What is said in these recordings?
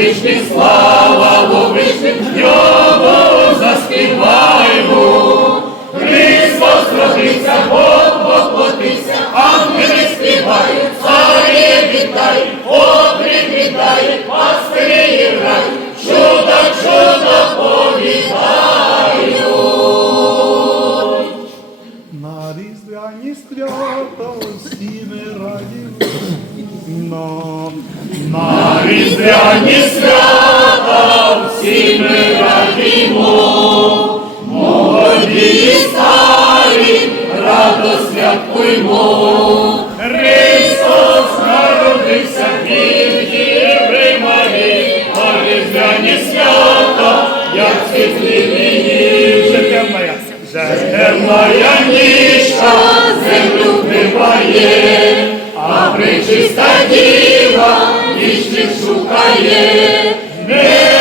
Вовишній, слава Вовишній, Його заспіваємо. Христос родився, Бог воплотився, ангели співають, царі вітають, обрід вітають, пастирі На різдвяні свята всі ми радімо, молоді і старі, радо святкуймо. Христос народився в Марії, на різдвяні свята, як світлі вже темна я. Вже Темная землю вбиває, а причиста діва ніжних шукає. Не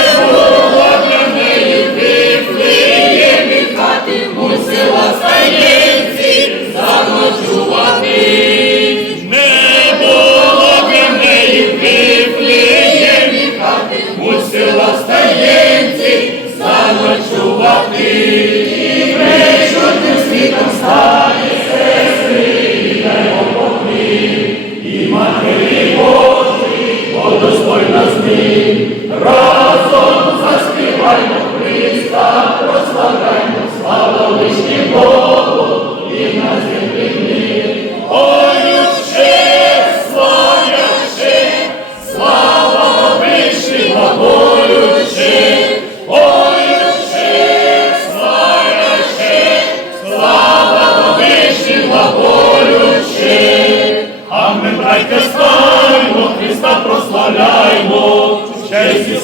для неї вифлеємі хати, мусила стаєнці заночувати. Не було для неї вифлеємі хати, мусила стаєнці заночувати. Чорним світом стане Rock.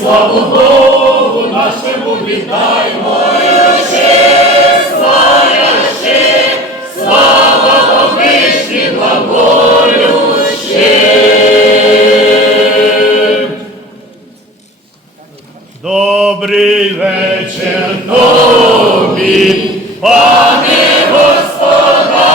Славу Богу нашому віддаймо. Добрий вечір тобі, пане господарю,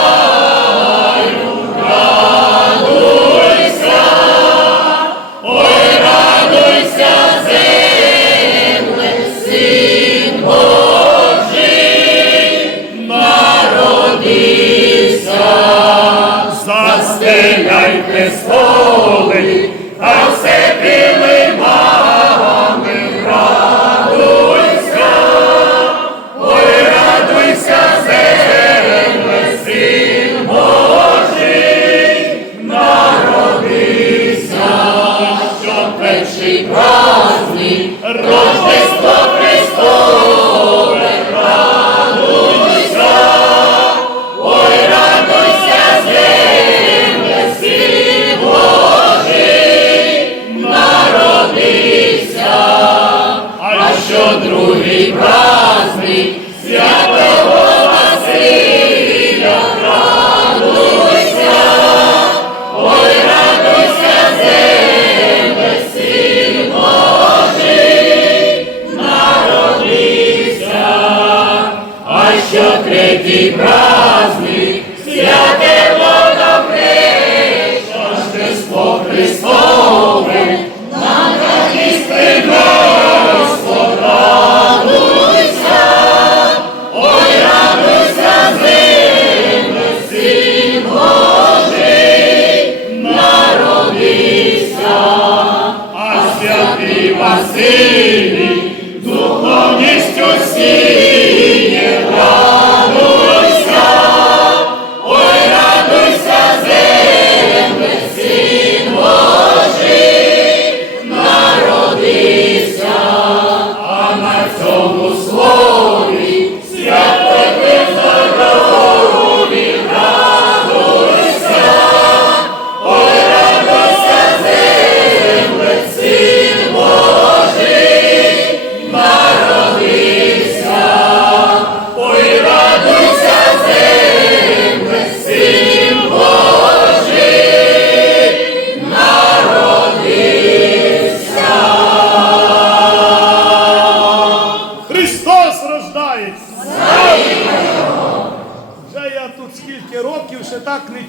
Prazer.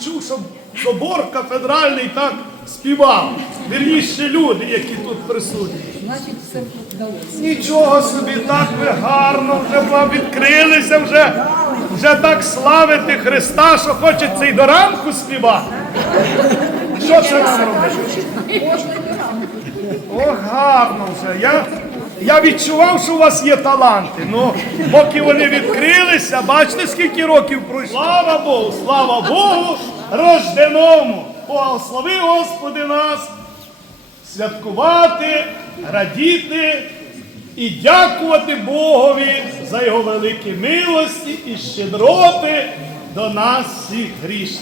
Чув, щоб собор кафедральний так співав. Вірніше люди, які тут присутні. Нічого собі, так ви гарно вже відкрилися, вже, вже так славити Христа, що хочеться й до ранку співати. Що це нам робити? О, гарно вже. Я, я відчував, що у вас є таланти. Ну, поки вони відкрилися, бачите, скільки років пройшло. Слава Богу, слава Богу, рожденому. Благослови, Господи, нас святкувати, радіти і дякувати Богові за його великі милості і щедроти до нас всіх грішних.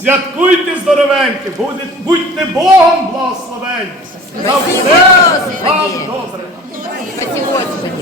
Святкуйте здоровеньки, будьте Богом благословені. На все вам добре. Господи.